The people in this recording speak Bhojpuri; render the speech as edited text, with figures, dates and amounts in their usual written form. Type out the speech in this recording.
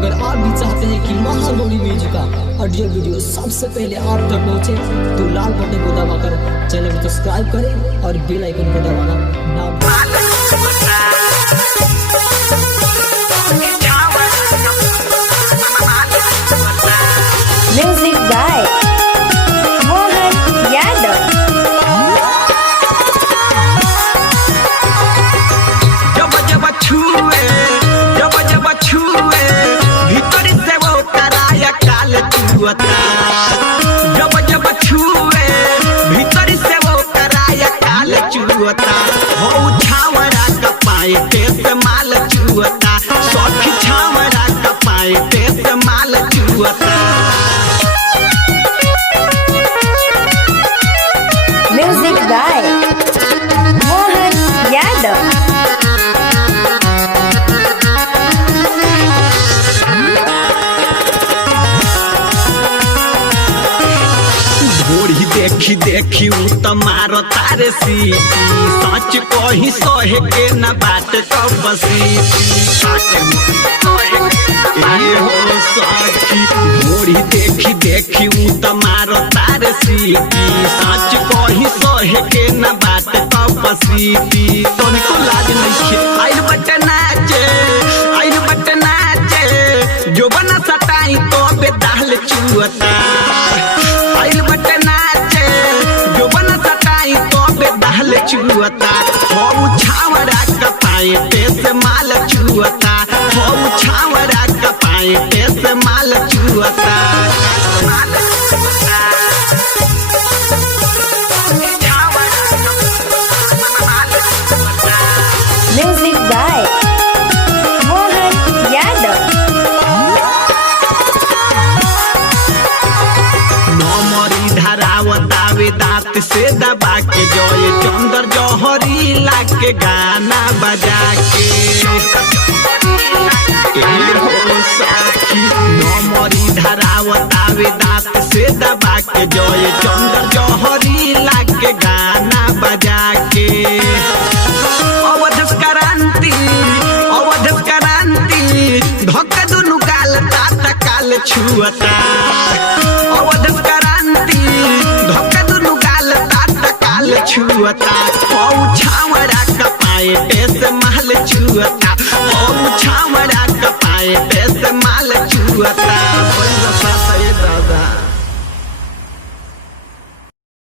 अगर आप भी चाहते हैं कि महागौरी म्यूजिक का ऑडियो वीडियो सबसे पहले आप तक पहुंचे तो लाल बटन को दबाकर चैनल को सब्सक्राइब करें और बेल आइकन को दबाना ना भूलें। Music by Mohan Yadav. जब भीतर से वो कराया काल चुअता, जब छुए भीतर से वो कराया काल चुअता, हो छावरा कपाए तेज माल चुअता, सौखी छावरा कपाए तेज माल चुअता। Music by Mohan Yadav. घोड़ी देखी देखी उ त मार तारे सीटी, सच कही सहे के न बात कब बसीटी। घोड़ी देखी देखी उ त मार तारे सीटी, सच कही सहे के न बात कब बसीटी। तनिको लाज नइखे आइल बटे नाचे, आइल बटे नाचे, जो बना सटाई तो बेदाल चुअता। आइल बटे नाचे, जो बना सटाई तो बेदाल चुअता, हो छावरा कपाए तेज माल चुअता, हो छावरा कपाए तेज माल चुअता। Music by Mohan Yadav. नमरी धरावतावे दांत से दबा के, जय चंदर जौहरी लाके गाना बजा के। नमरी धरावतावे दांत से दबा के, जय चंदर जौहरी लाके गाना बजा के। अवध क्रांति, अवध क्रांति, धक दुनु काल तात काल छुअता। अवध क्रांति, धक दुनु काल तात काल छुअता, हो छावरा कपाए तेज माल छुअता, हो छावरा कपाए तेज माल छुअता।